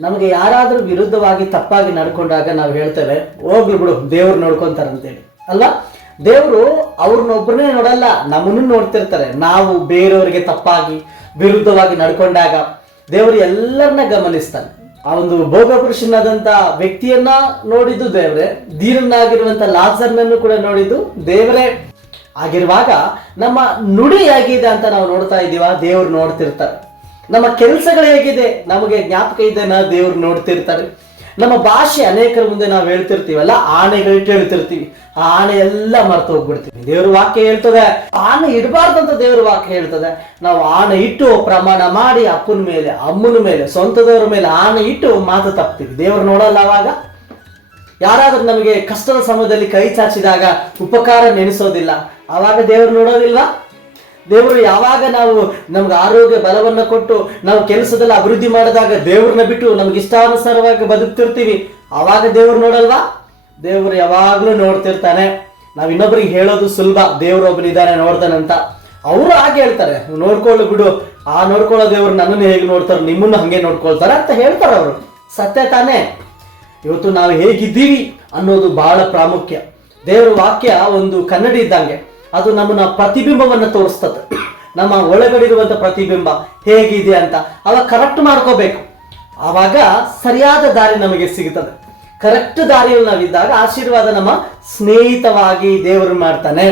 ನಮಗೆ ಯಾರಾದರೂ ವಿರುದ್ಧವಾಗಿ ತಪ್ಪಾಗಿ ನಡ್ಕೊಂಡಾಗ ನಾವು ಹೇಳ್ತೇವೆ, ಹೋಗ್ಲಿ ಬಿಡು, ದೇವ್ರು ನೋಡ್ಕೊಂತಾರಂತೇಳಿ. ಅಲ್ಲ? ದೇವರು ಅವ್ರನ್ನೊಬ್ಬರನ್ನೇ ನೋಡಲ್ಲ, ನಮ್ಮನ್ನು ನೋಡ್ತಿರ್ತಾರೆ. ನಾವು ಬೇರೆಯವರಿಗೆ ತಪ್ಪಾಗಿ ವಿರುದ್ಧವಾಗಿ ನಡ್ಕೊಂಡಾಗ ದೇವರು ಎಲ್ಲರನ್ನ ಗಮನಿಸ್ತಾನೆ. ಆ ಒಂದು ಭೋಗ ಪುರುಷನಾದಂತ ವ್ಯಕ್ತಿಯನ್ನ ನೋಡಿದ್ದು ದೇವರೇ ದೀನನಾಗಿರುವಂತ ಲಾಸರ್ನನ್ನು ಕೂಡ ನೋಡಿದ್ದು ದೇವರೇ. ಆಗಿರುವಾಗ ನಮ್ಮ ನುಡಿ ಹೇಗಿದೆ ಅಂತ ನಾವು ನೋಡ್ತಾ ಇದ್ದೀವ ದೇವ್ರು ನೋಡ್ತಿರ್ತಾರೆ. ನಮ್ಮ ಕೆಲಸಗಳು ಹೇಗಿದೆ? ನಮಗೆ ಜ್ಞಾಪಕ ಇದೆನಾ ದೇವ್ರು ನೋಡ್ತಿರ್ತಾರೆ. ನಮ್ಮ ಭಾಷೆ ಅನೇಕರ ಮುಂದೆ ನಾವು ಹೇಳ್ತಿರ್ತೀವಲ್ಲ ಆನೆಗಳು ಕೇಳ್ತಿರ್ತೀವಿ. ಆ ಆನೆ ಎಲ್ಲ ಮರ್ತು ಹೋಗ್ಬಿಡ್ತೀವಿ. ದೇವ್ರ ವಾಕ್ಯ ಹೇಳ್ತದೆ. ಆಣೆ ಇಡಬಾರ್ದಂತ ದೇವ್ರ ವಾಕ್ಯ ಹೇಳ್ತದೆ. ನಾವು ಆನೆ ಇಟ್ಟು ಪ್ರಮಾಣ ಮಾಡಿ ಅಪ್ಪನ ಮೇಲೆ, ಅಮ್ಮನ ಮೇಲೆ, ಸ್ವಂತದವ್ರ ಮೇಲೆ ಆನೆ ಇಟ್ಟು ಮಾತು ತಪ್ತೀವಿ. ದೇವ್ರು ನೋಡಲ್ಲ ಅವಾಗ. ಯಾರಾದರೂ ನಮಗೆ ಕಷ್ಟದ ಸಮಯದಲ್ಲಿ ಕೈ ಚಾಚಿದಾಗ ಉಪಕಾರ ನೆನೆಸೋದಿಲ್ಲ. ಅವಾಗ ದೇವ್ರು ನೋಡೋದಿಲ್ವಾ? ದೇವರು ಯಾವಾಗ ನಾವು ನಮ್ಗೆ ಆರೋಗ್ಯ ಬಲವನ್ನು ಕೊಟ್ಟು ನಾವು ಕೆಲಸದಲ್ಲಿ ಅಭಿವೃದ್ಧಿ ಮಾಡಿದಾಗ ದೇವ್ರನ್ನ ಬಿಟ್ಟು ನಮ್ಗೆ ಇಷ್ಟಾನುಸಾರವಾಗಿ ಬದುಕ್ತಿರ್ತೀವಿ, ಆವಾಗ ದೇವ್ರು ನೋಡಲ್ವಾ? ದೇವರು ಯಾವಾಗಲೂ ನೋಡ್ತಿರ್ತಾನೆ. ನಾವು ಇನ್ನೊಬ್ರಿಗೆ ಹೇಳೋದು ಸುಲಭ, ದೇವ್ರು ಒಬ್ಬನಿದ್ದಾನೆ ನೋಡ್ತಾನಂತ ಅವರು ಹಾಗೆ ಹೇಳ್ತಾರೆ ನೋಡ್ಕೊಳ್ಳು ಬಿಡು, ಆ ನೋಡ್ಕೊಳ್ಳೋ ದೇವ್ರು ನನ್ನನ್ನು ಹೇಗೆ ನೋಡ್ತಾರೆ, ನಿಮ್ಮನ್ನು ಹಂಗೆ ನೋಡ್ಕೊಳ್ತಾರೆ ಅಂತ ಹೇಳ್ತಾರೆ ಅವರು. ಸತ್ಯ ತಾನೇ. ಇವತ್ತು ನಾವು ಹೇಗಿದ್ದೀವಿ ಅನ್ನೋದು ಬಹಳ ಪ್ರಾಮುಖ್ಯ. ದೇವರ ವಾಕ್ಯ ಒಂದು ಕನ್ನಡಿ ಇದ್ದಂಗೆ. ಅದು ನಮ್ಮನ್ನ ಪ್ರತಿಬಿಂಬವನ್ನು ತೋರಿಸ್ತದೆ. ನಮ್ಮ ಒಳಗಡೆ ಇರುವಂತ ಪ್ರತಿಬಿಂಬ ಹೇಗಿದೆ ಅಂತ ಅವಾಗ ಕರೆಕ್ಟ್ ಮಾಡ್ಕೋಬೇಕು. ಆವಾಗ ಸರಿಯಾದ ದಾರಿ ನಮಗೆ ಸಿಗುತ್ತದೆ ಕರೆಕ್ಟ್ ದಾರಿಯಲ್ಲಿ ನಾವಿದ್ದಾಗ ಆಶೀರ್ವಾದ ನಮ್ಮ ಸ್ನೇಹಿತವಾಗಿ ದೇವರು ಮಾಡ್ತಾನೆ.